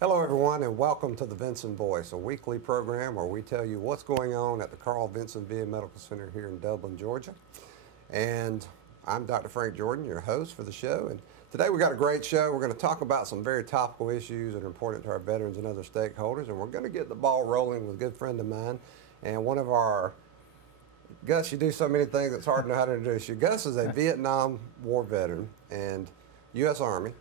Hello everyone and welcome to the Vinson Voice, a weekly program where we tell you what's going on at the Carl Vinson VA Medical Center here in Dublin, Georgia. And I'm Dr. Frank Jordan, your host for the show. And today we got a great show. We're going to talk about some very topical issues that are important to our veterans and other stakeholders. And we're going to get the ball rolling with a good friend of mine and one of our, Gus, you do so many things it's hard to know how to introduce you. Gus is a Vietnam War veteran and U.S. Army.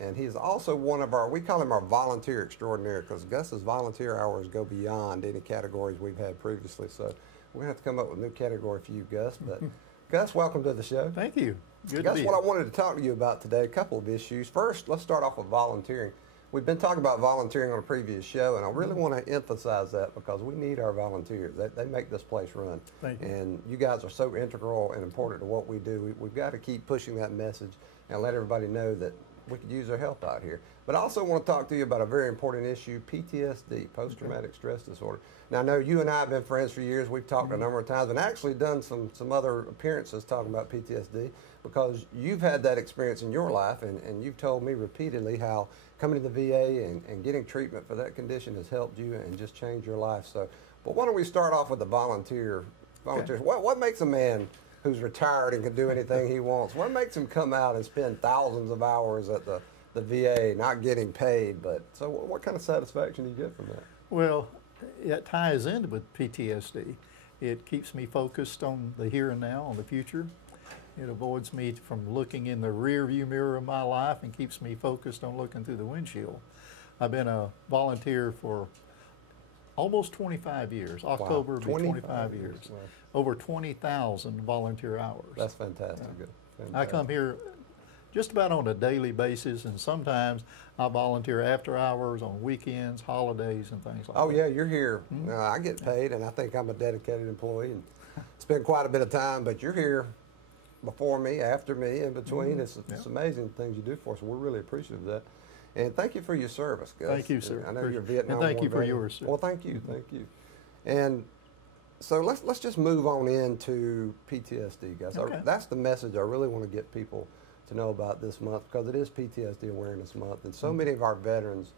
And he's also one of our, we call him our volunteer extraordinaire, because Gus's volunteer hours go beyond any categories we've had previously. So we're going to have to come up with a new category for you, Gus. But Gus, welcome to the show. Thank you. Good Gus, to be what here. I wanted to talk to you about today, a couple of issues. First, let's start off with volunteering. We've been talking about volunteering on a previous show, and I really want to emphasize that because we need our volunteers. They make this place run. Thank you. And you guys are so integral and important to what we do. We've got to keep pushing that message and let everybody know that we could use their help out here. But I also want to talk to you about a very important issue, PTSD, post-traumatic stress disorder. Now, I know you and I have been friends for years. We've talked a number of times and actually done some other appearances talking about PTSD because you've had that experience in your life, and you've told me repeatedly how coming to the VA and getting treatment for that condition has helped you and just changed your life. So, but why don't we start off with the volunteers? Okay. What makes a man who's retired and can do anything he wants, what makes him come out and spend thousands of hours at the VA not getting paid? But so what kind of satisfaction do you get from that? Well, it ties in with PTSD. It keeps me focused on the here and now, on the future. It avoids me from looking in the rear view mirror of my life and keeps me focused on looking through the windshield. I've been a volunteer for almost 25 years. October will be 25 years. Wow. Over 20,000 volunteer hours. That's fantastic. Fantastic. I come here just about on a daily basis, and sometimes I volunteer after hours, on weekends, holidays, and things like that. Oh yeah, you're here. I get paid, and I think I'm a dedicated employee and spend quite a bit of time, but you're here before me, after me, in between. It's amazing things you do for us. We're really appreciative of that. And thank you for your service, Gus. Thank you, sir. I know you're Vietnam. And thank you for veteran. yours, sir. Well, thank you, thank you. And so let's just move on into PTSD, guys. Okay. That's the message I really want to get people to know about this month, because it is PTSD Awareness Month, and so many of our veterans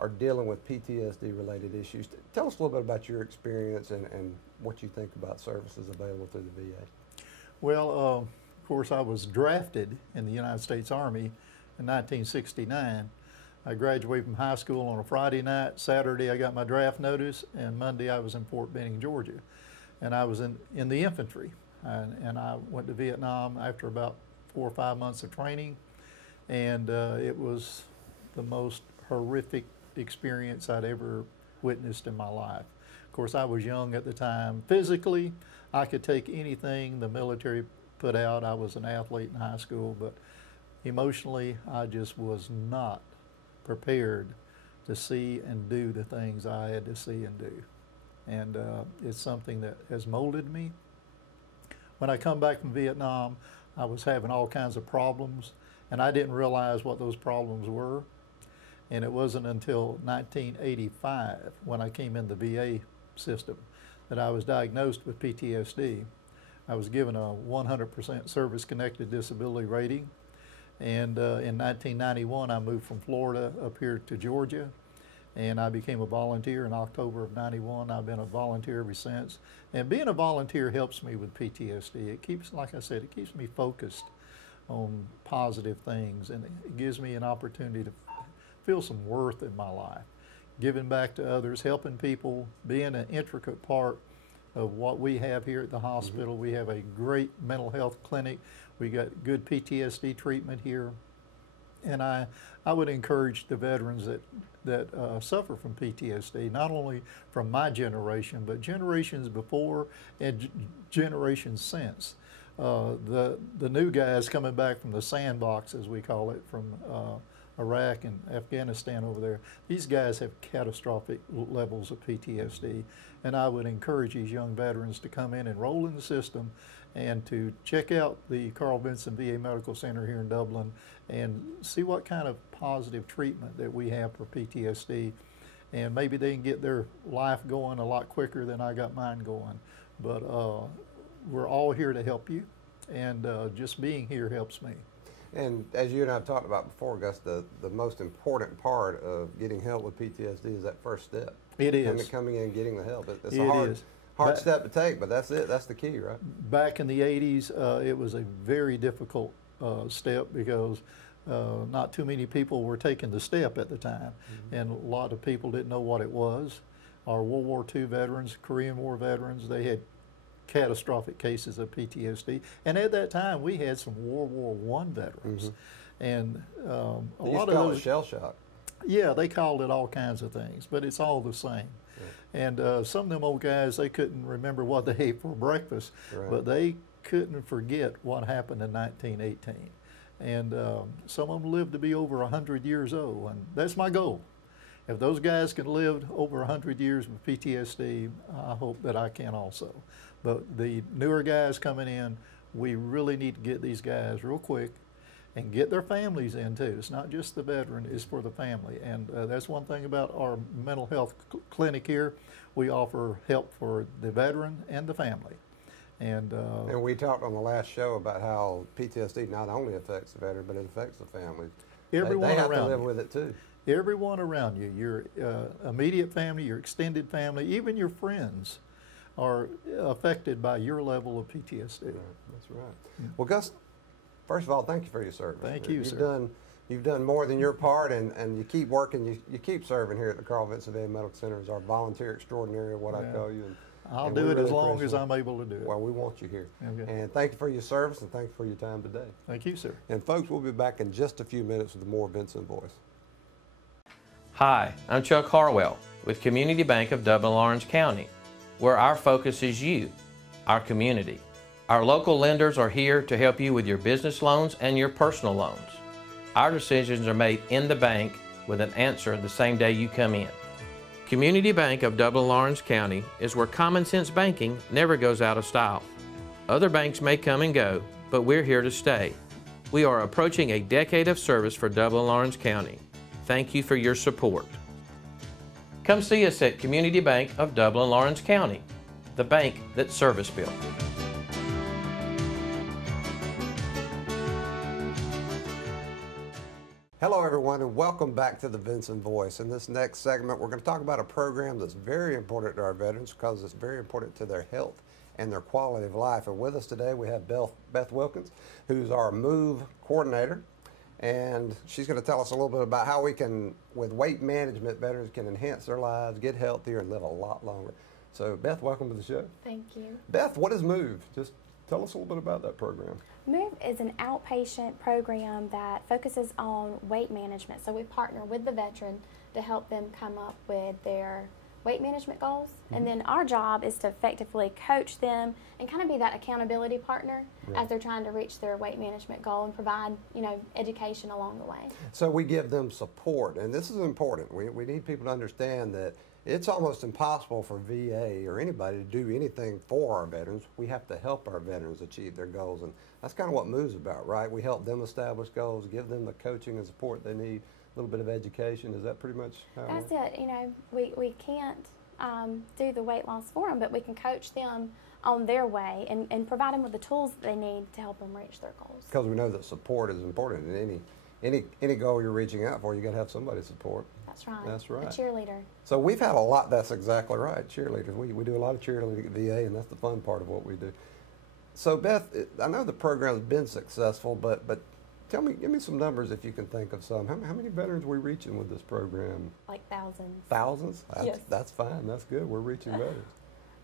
are dealing with PTSD-related issues. Tell us a little bit about your experience and what you think about services available through the VA. Well, of course, I was drafted in the United States Army in 1969. I graduated from high school on a Friday night. Saturday, I got my draft notice, and Monday, I was in Fort Benning, Georgia. And I was in the infantry, and I went to Vietnam after about 4 or 5 months of training, and it was the most horrific experience I'd ever witnessed in my life. Of course, I was young at the time. Physically, I could take anything the military put out. I was an athlete in high school, but emotionally, I just was not prepared to see and do the things I had to see and do. And it's something that has molded me. When I come back from Vietnam, I was having all kinds of problems, and I didn't realize what those problems were. And it wasn't until 1985, when I came in the VA system, that I was diagnosed with PTSD. I was given a 100% service-connected disability rating. And in 1991, I moved from Florida up here to Georgia, and I became a volunteer in October of '91. I've been a volunteer ever since. And being a volunteer helps me with PTSD. It keeps, like I said, it keeps me focused on positive things, and it gives me an opportunity to feel some worth in my life. Giving back to others, helping people, being an intricate part of what we have here at the hospital. We have a great mental health clinic. We got good PTSD treatment here. And I would encourage the veterans that suffer from PTSD, not only from my generation, but generations before and generations since. The new guys coming back from the sandbox, as we call it, from Iraq and Afghanistan over there, these guys have catastrophic levels of PTSD. And I would encourage these young veterans to come in and enroll in the system and to check out the Carl Vinson VA Medical Center here in Dublin and see what kind of positive treatment that we have for PTSD. And maybe they can get their life going a lot quicker than I got mine going. But we're all here to help you, and just being here helps me. And as you and I have talked about before, Gus, the most important part of getting help with PTSD is that first step. It is. Coming in and getting the help. It's It a is. hard step to take, but that's it. That's the key, right? Back in the 80s, it was a very difficult step because not too many people were taking the step at the time, and a lot of people didn't know what it was. Our World War II veterans, Korean War veterans, they had catastrophic cases of PTSD, and at that time we had some World War I veterans, and a lot of those shell shock. Yeah, they called it all kinds of things, but it's all the same. Yeah. And some of them old guys, they couldn't remember what they ate for breakfast, but they couldn't forget what happened in 1918. And some of them lived to be over 100 years old, and that's my goal. If those guys can live over 100 years with PTSD, I hope that I can also. But the newer guys coming in, we really need to get these guys real quick and get their families in too. It's not just the veteran, it's for the family. And that's one thing about our mental health clinic here. We offer help for the veteran and the family. And we talked on the last show about how PTSD not only affects the veteran, but it affects the family. Everyone they have around to live you. with it too. Everyone around you, your immediate family, your extended family, even your friends are affected by your level of PTSD. Right. That's right. Yeah. Well, Gus, first of all, thank you for your service. Thank you, sir. You've done more than your part, and you keep working. You keep serving here at the Carl Vinson Medical Center as our volunteer extraordinary, what I call you. I'll do it as long as I'm able to do it. Well, we want you here. Okay. And thank you for your service, and thank you for your time today. Thank you, sir. And folks, we'll be back in just a few minutes with more Vinson Voice. Hi, I'm Chuck Harwell with Community Bank of Dublin-Lawrence County, where our focus is you, our community. Our local lenders are here to help you with your business loans and your personal loans. Our decisions are made in the bank with an answer the same day you come in. Community Bank of Dublin-Lawrence County is where common sense banking never goes out of style. Other banks may come and go, but we're here to stay. We are approaching a decade of service for Dublin-Lawrence County. Thank you for your support. Come see us at Community Bank of Dublin-Lawrence County, the bank that's service built. Hello everyone, and welcome back to the Vinson Voice. In this next segment, we're going to talk about a program that's very important to our veterans because it's very important to their health and their quality of life. And with us today, we have Beth Wilkins, who's our MOVE coordinator. And she's going to tell us a little bit about how we can, with weight management, veterans can enhance their lives, get healthier, and live a lot longer. So, Beth, welcome to the show. Thank you. Beth, what is MOVE? Just tell us a little bit about that program. MOVE is an outpatient program that focuses on weight management. So we partner with the veteran to help them come up with their weight management goals. And then our job is to effectively coach them and kind of be that accountability partner as they're trying to reach their weight management goal and provide, education along the way. So we give them support, and this is important. We need people to understand that it's almost impossible for VA or anybody to do anything for our veterans. We have to help our veterans achieve their goals, and that's kind of what MOVE's about, right? We help them establish goals, give them the coaching and support they need, a little bit of education. Is that pretty much how it works? That's it. We can't do the weight loss for them, but we can coach them on their way and provide them with the tools that they need to help them reach their goals. Because we know that support is important in any goal you're reaching out for. You got to have somebody support. That's right. That's right. A cheerleader. So we've had a lot. That's exactly right. Cheerleaders. We do a lot of cheerleading at VA, and that's the fun part of what we do. So Beth, I know the program's been successful, but give me some numbers if you can think of some. How many veterans are we reaching with this program? Like thousands. Thousands? Yes. That's fine. That's good. We're reaching veterans.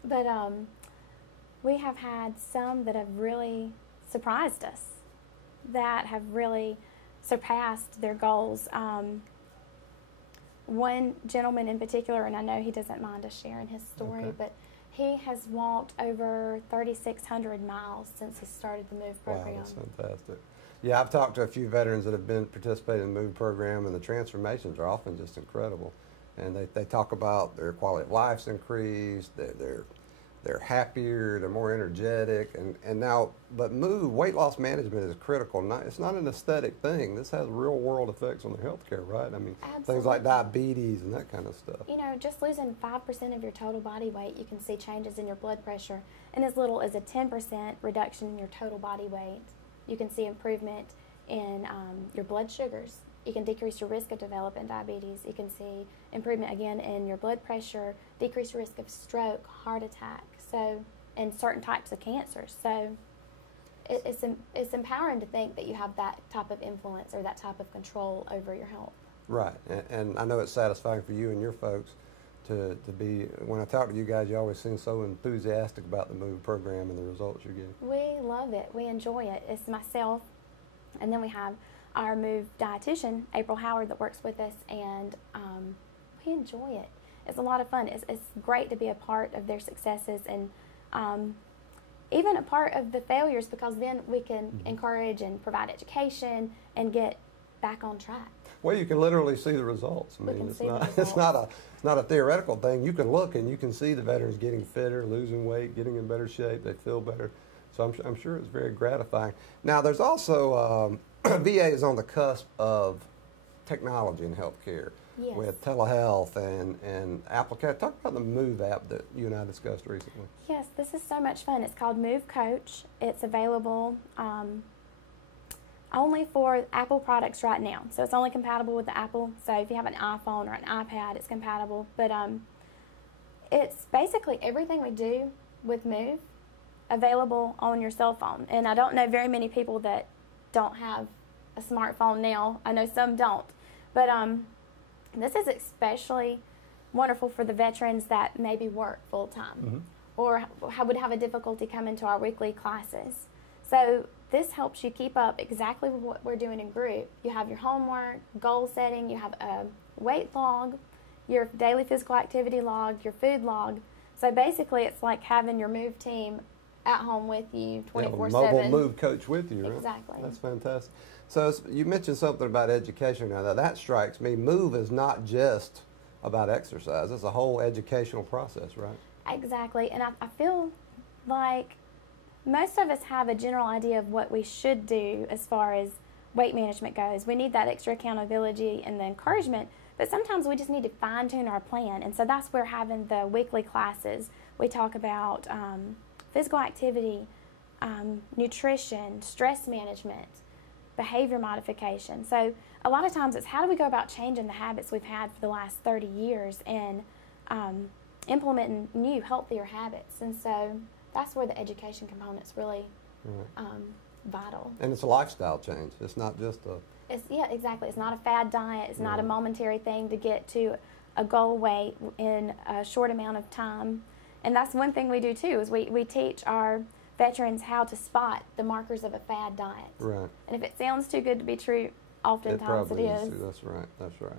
But we have had some that have really surprised us, that have really surpassed their goals. One gentleman in particular, and I know he doesn't mind us sharing his story, but he has walked over 3,600 miles since he started the MOVE program. Wow, that's fantastic. Yeah, I've talked to a few veterans that have been participating in the MOVE program, and the transformations are often just incredible. And they talk about their quality of life's increased, they're happier, they're more energetic, and now, but MOVE, weight loss management is critical. It's not an aesthetic thing. This has real world effects on their health care, right? I mean, things like diabetes and that kind of stuff. Just losing 5% of your total body weight, you can see changes in your blood pressure. And as little as a 10% reduction in your total body weight, you can see improvement in your blood sugars. You can decrease your risk of developing diabetes. You can see improvement again in your blood pressure, decrease your risk of stroke, heart attack, so, and certain types of cancers. So it's empowering to think that you have that type of influence or that type of control over your health. Right, and I know it's satisfying for you and your folks to be, when I talk to you guys, you always seem so enthusiastic about the MOVE program and the results you're getting. We love it. We enjoy it. It's myself, and then we have our MOVE dietitian, April Howard, that works with us, and we enjoy it. It's a lot of fun. It's great to be a part of their successes and even a part of the failures, because then we can encourage and provide education and get back on track. Well, you can literally see the results. I mean, it's not a theoretical thing. You can look and you can see the veterans getting fitter, losing weight, getting in better shape. They feel better. So I'm sure it's very gratifying. Now, there's also VA is on the cusp of technology in healthcare. Yes. With telehealth and application. Talk about the MOVE app that you and I discussed recently. Yes, this is so much fun. It's called MOVE Coach. It's available only for Apple products right now. So it's only compatible with the Apple. So if you have an iPhone or an iPad, it's compatible. But it's basically everything we do with MOVE available on your cell phone. And I don't know very many people that don't have a smartphone now. I know some don't. But this is especially wonderful for the veterans that maybe work full-time or would have a difficulty coming to our weekly classes. So this helps you keep up exactly what we're doing in group. You have your homework, goal setting, you have a weight log, your daily physical activity log, your food log. So basically it's like having your MOVE team at home with you 24/7. Mobile MOVE coach with you, right? Exactly. That's fantastic. So you mentioned something about education. Now that strikes me. MOVE is not just about exercise. It's a whole educational process, right? Exactly. And I feel like most of us have a general idea of what we should do as far as weight management goes. We need that extra accountability and the encouragement, but sometimes we just need to fine-tune our plan. And so that's where having the weekly classes, we talk about physical activity, nutrition, stress management, behavior modification. So a lot of times it's how do we go about changing the habits we've had for the last 30 years and implementing new, healthier habits. And so that's where the education component's really vital. And it's a lifestyle change. It's not just a... Yeah, exactly. It's not a fad diet. It's not a momentary thing to get to a goal weight in a short amount of time. And that's one thing we do too, is we teach our veterans how to spot the markers of a fad diet. Right. And if it sounds too good to be true, oftentimes it is. That's right. That's right.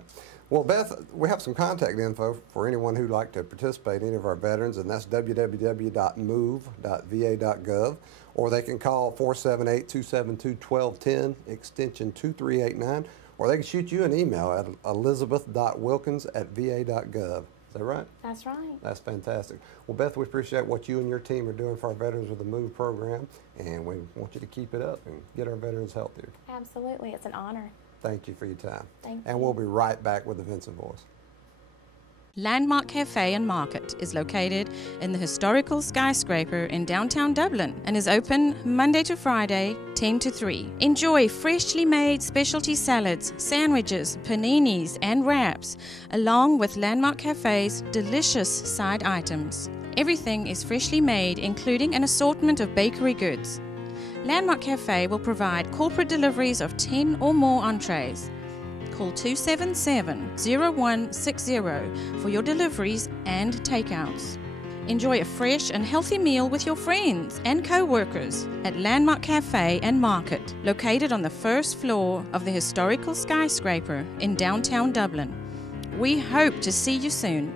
Well, Beth, we have some contact info for anyone who'd like to participate, any of our veterans, and that's www.move.va.gov, or they can call 478-272-1210, extension 2389, or they can shoot you an email at elizabeth.wilkins@va.gov. Is that right? That's right. That's fantastic. Well, Beth, we appreciate what you and your team are doing for our veterans with the MOVE program, and we want you to keep it up and get our veterans healthier. Absolutely. It's an honor. Thank you for your time. Thank you. And we'll be right back with the Vinson Voice. Landmark Cafe and Market is located in the historical skyscraper in downtown Dublin and is open Monday to Friday, 10 to 3. Enjoy freshly made specialty salads, sandwiches, paninis, and wraps, along with Landmark Cafe's delicious side items. Everything is freshly made, including an assortment of bakery goods. Landmark Cafe will provide corporate deliveries of 10 or more entrees. Call 277-0160 for your deliveries and takeouts. Enjoy a fresh and healthy meal with your friends and co-workers at Landmark Cafe and Market, located on the first floor of the historical skyscraper in downtown Dublin. We hope to see you soon.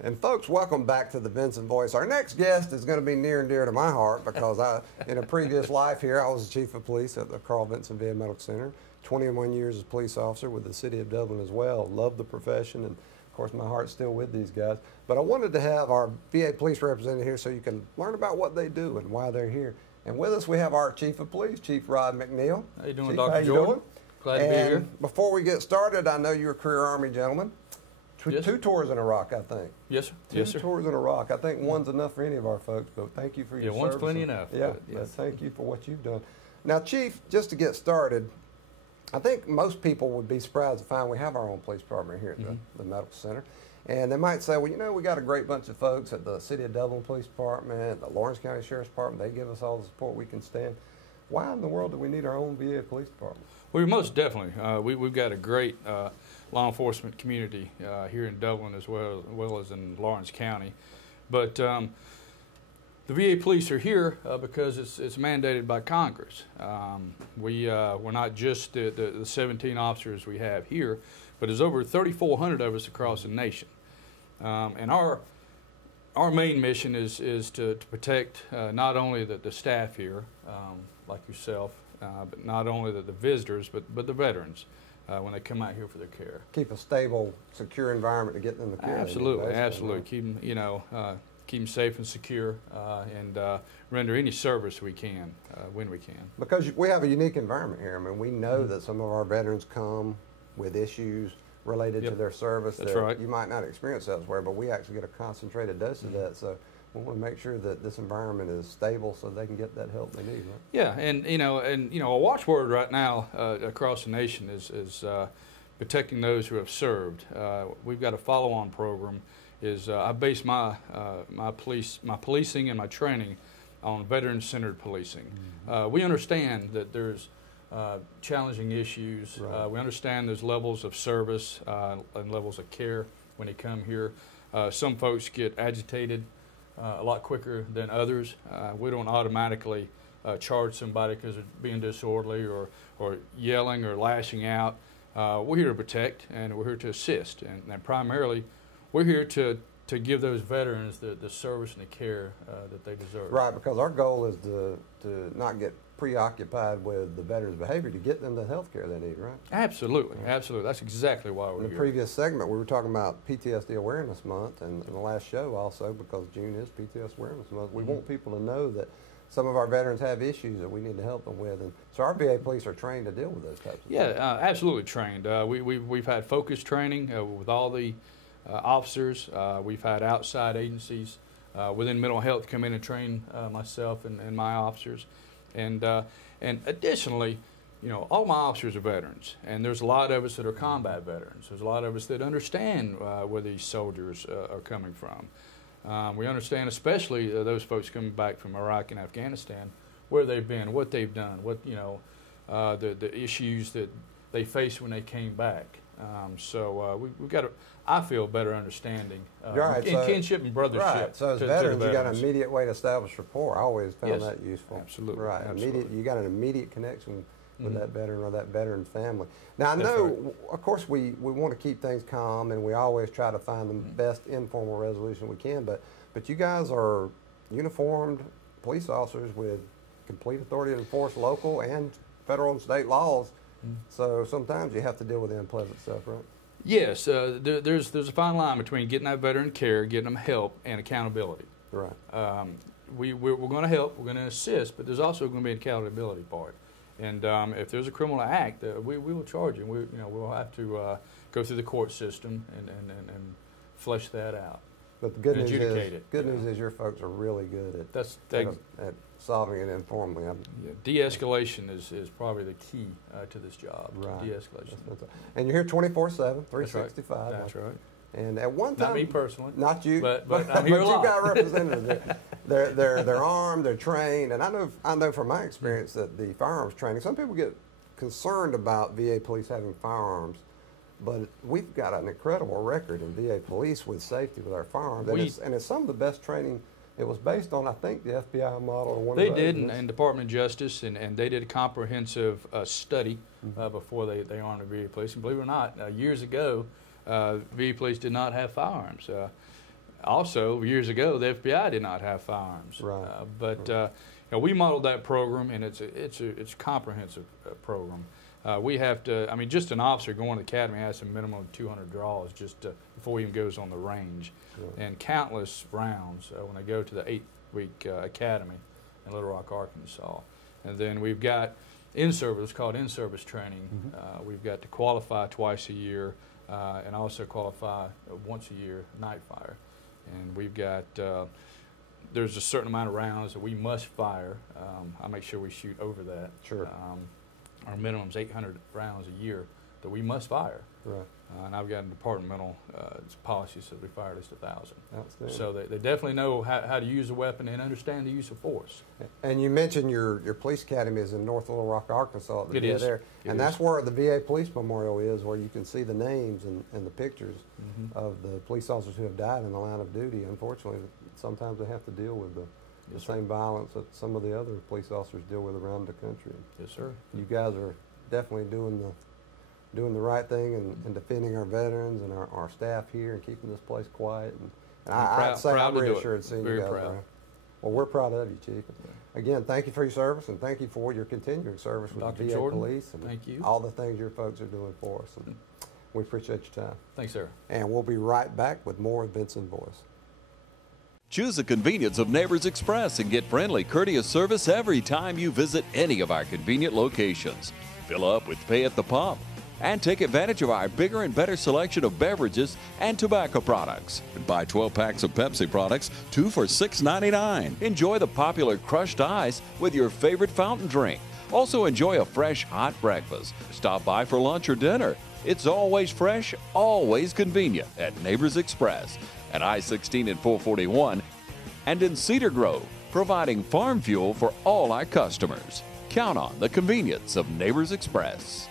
And folks, welcome back to the Vinson Voice. Our next guest is going to be near and dear to my heart because in a previous life here, I was the chief of police at the Carl Vinson VA Medical Center. 21 years as a police officer with the city of Dublin as well. Love the profession, and of course my heart's still with these guys. But I wanted to have our VA police representative here so you can learn about what they do and why they're here. And with us we have our chief of police, Chief Roderick McNeil. How you doing, Chief, Dr. how you Jordan? doing? Glad to be here. Before we get started, I know you're a career Army gentleman. Yes. 2 tours in Iraq, I think. Yes, sir. 2 Yes, sir. tours in Iraq. I think one's enough for any of our folks, but thank you for your service. One's plenty enough. Yeah, Yes. thank you for what you've done. Now, Chief, just to get started, I think most people would be surprised to find we have our own police department here at the Medical Center. And they might say, well, you know, we got a great bunch of folks at the City of Dublin Police Department, the Lawrence County Sheriff's Department. They give us all the support we can stand. Why in the world do we need our own VA Police Department? Well, most definitely. We've got a great law enforcement community here in Dublin as well as in Lawrence County. But the VA police are here because it's mandated by Congress. We're not just the 17 officers we have here, but there's over 3,400 of us across the nation. And our main mission is to protect not only the staff here, like yourself, but not only the visitors, but the veterans when they come out here for their care. Keep a stable, secure environment to get them the care. Absolutely, absolutely. Keep them, keep them safe and secure, and render any service we can when we can. Because we have a unique environment here. I mean, we know that some of our veterans come with issues related to their service that you might not experience elsewhere, but we actually get a concentrated dose of that. So we want to make sure that this environment is stable so they can get that help they need. Right? Yeah, and a watchword right now across the nation is protecting those who have served. We've got a follow-on program. I base my policing and my training on veteran-centered policing. We understand that there's challenging issues. We understand there's levels of service and levels of care when they come here. Some folks get agitated a lot quicker than others. We don't automatically charge somebody because they're being disorderly or yelling or lashing out. We're here to protect and we're here to assist, and primarily we're here to give those veterans the service and the care that they deserve. Right, because our goal is to not get preoccupied with the veterans' behavior, to get them the health care they need, right? Absolutely, absolutely. That's exactly why we're here. In the previous segment, we were talking about PTSD Awareness Month, and in the last show also, because June is PTSD Awareness Month, we want people to know that some of our veterans have issues that we need to help them with, and so our VA police are trained to deal with those types of things. Absolutely trained. We've had focus training with all the officers. We've had outside agencies within mental health come in and train myself and my officers. And additionally, all my officers are veterans, and there's a lot of us that are combat veterans. There's a lot of us that understand where these soldiers are coming from. We understand, especially those folks coming back from Iraq and Afghanistan, where they've been, what they've done, what the issues that they faced when they came back. So we've got I feel, better understanding in kinship and brothership. Right. So as veterans, you got an immediate way to establish rapport. I always found that useful. Absolutely. Right. Absolutely. You got an immediate connection with that veteran or that veteran family. Now I know, of course, we want to keep things calm, and we always try to find the best informal resolution we can. But you guys are uniformed police officers with complete authority to enforce local and federal and state laws. So sometimes you have to deal with the unpleasant stuff, right? Yes, there's a fine line between getting that veteran care, getting them help, and accountability. Right. We're going to help, we're going to assist, but there's also going to be an accountability part. And if there's a criminal act, we will charge you. We'll have to go through the court system and flesh that out. But the good news is your folks are really good at solving it informally. De-escalation is probably the key to this job. Right. De-escalation. And you're here 24/7, 365. That's right. And at one time, not me personally, not you, but I'm here a lot. You've got representatives there. They're armed, they're trained, and I know from my experience that the firearms training. Some people get concerned about VA police having firearms. But we've got an incredible record in VA police with safety with our firearms, and it's some of the best training. It was based on, I think, the FBI model. Or one they of did, and Department of Justice, and they did a comprehensive study before they armed the VA police. And believe it or not, years ago, VA police did not have firearms. Also, years ago, the FBI did not have firearms. Right. But we modeled that program, and it's a comprehensive program. We have to, just an officer going to the academy has a minimum of 200 draws just before he even goes on the range. Sure. And countless rounds when they go to the 8-week academy in Little Rock, Arkansas. And then we've got in-service, it's called in-service training. We've got to qualify twice a year and also qualify once a year, night fire. And we've got there's a certain amount of rounds that we must fire. I make sure we shoot over that. Sure. Our minimum is 800 rounds a year that we must fire. Right. And I've got a departmental policy that we fire at least 1,000. Outstanding. So they definitely know how to use a weapon and understand the use of force. And you mentioned your police academy is in North Little Rock, Arkansas. It is. There. And that's where the VA Police Memorial is, where you can see the names and the pictures of the police officers who have died in the line of duty. Unfortunately, sometimes they have to deal with the same violence that some of the other police officers deal with around the country. Yes, sir. You guys are definitely doing the right thing and defending our veterans and our staff here and keeping this place quiet. And I'd say I'm reassured seeing you guys around. Well, we're proud of you, Chief. Again, thank you for your service, and thank you for your continuing service with Dr. the VA Jordan, Police and thank you. all the things your folks are doing for us. And we appreciate your time. Thanks, sir. And we'll be right back with more of Vinson Voice. Choose the convenience of Neighbors Express and get friendly, courteous service every time you visit any of our convenient locations. Fill up with pay at the pump and take advantage of our bigger and better selection of beverages and tobacco products. Buy 12 packs of Pepsi products, 2 for $6.99. Enjoy the popular crushed ice with your favorite fountain drink. Also enjoy a fresh, hot breakfast. Stop by for lunch or dinner. It's always fresh, always convenient at Neighbors Express at I-16 and 441 and in Cedar Grove, providing farm fuel for all our customers. Count on the convenience of Neighbors Express.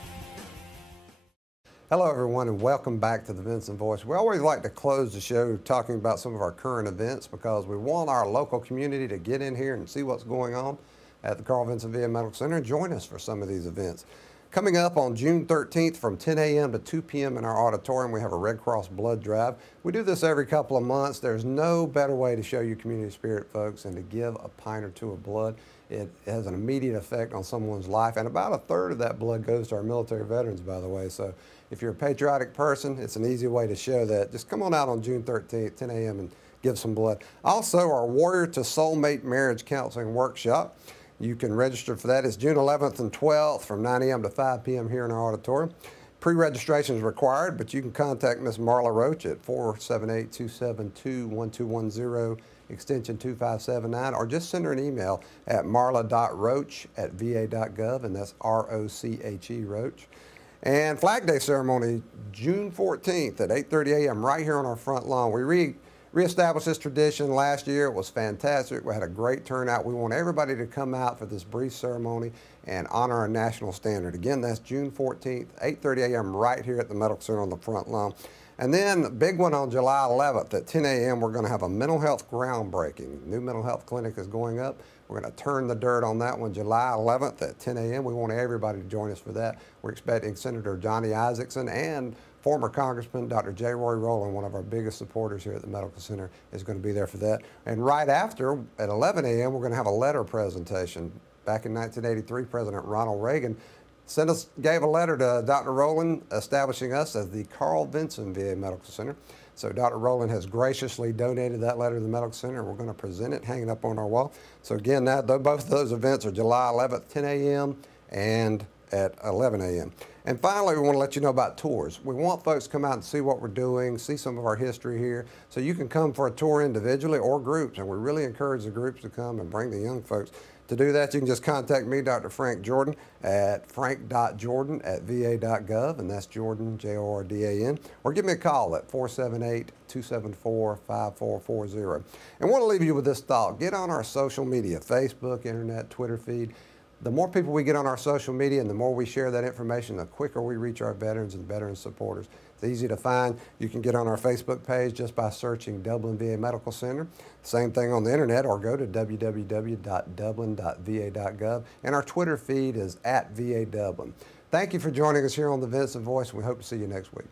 Hello, everyone, and welcome back to the Vinson Voice. We always like to close the show talking about some of our current events because we want our local community to get in here and see what's going on at the Carl Vinson VA Medical Center and join us for some of these events. Coming up on June 13th from 10 a.m. to 2 p.m. in our auditorium, we have a Red Cross blood drive. We do this every couple of months. There's no better way to show your community spirit, folks, than to give a pint or two of blood. It has an immediate effect on someone's life, and about a third of that blood goes to our military veterans, by the way. So if you're a patriotic person, it's an easy way to show that. Just come on out on June 13th, 10 a.m. and give some blood. Also, our Warrior to Soulmate Marriage Counseling Workshop. You can register for that. It's June 11th and 12th from 9 a.m. to 5 p.m. here in our auditorium. Pre-registration is required, but you can contact Ms. Marla Roach at 478-272-1210, extension 2579, or just send her an email at marla.roach@va.gov, and that's R-O-C-H-E, Roach. And Flag Day ceremony, June 14th at 8:30 a.m. right here on our front lawn. We reestablished this tradition last year. It was fantastic. We had a great turnout. We want everybody to come out for this brief ceremony and honor our national standard. Again, that's June 14th, 8:30 a.m. right here at the Medical Center on the front lawn. And then the big one on July 11th at 10 a.m., we're going to have a mental health groundbreaking. New mental health clinic is going up. We're going to turn the dirt on that one July 11th at 10 a.m. We want everybody to join us for that. We're expecting Senator Johnny Isakson and former Congressman Dr. J. Roy Rowland, one of our biggest supporters here at the Medical Center, is going to be there for that. And right after, at 11 a.m., we're going to have a letter presentation. Back in 1983, President Ronald Reagan gave a letter to Dr. Rowland establishing us as the Carl Vinson VA Medical Center. So Dr. Rowland has graciously donated that letter to the Medical Center. We're going to present it, hang it up on our wall. So again, both of those events are July 11th, 10 a.m. and at 11 a.m. And finally, we want to let you know about tours. We want folks to come out and see what we're doing, see some of our history here. So you can come for a tour individually or groups, and we really encourage the groups to come and bring the young folks. To do that, you can just contact me, Dr. Frank Jordan, at frank.jordan@va.gov, and that's Jordan, Jordan, or give me a call at 478-274-5440. And I want to leave you with this thought. Get on our social media, Facebook, internet, Twitter feed. The more people we get on our social media and the more we share that information, the quicker we reach our veterans and veteran supporters. It's easy to find. You can get on our Facebook page just by searching Dublin VA Medical Center. Same thing on the internet, or go to www.dublin.va.gov. And our Twitter feed is @VA Dublin. Thank you for joining us here on the Vinson Voice, and we hope to see you next week.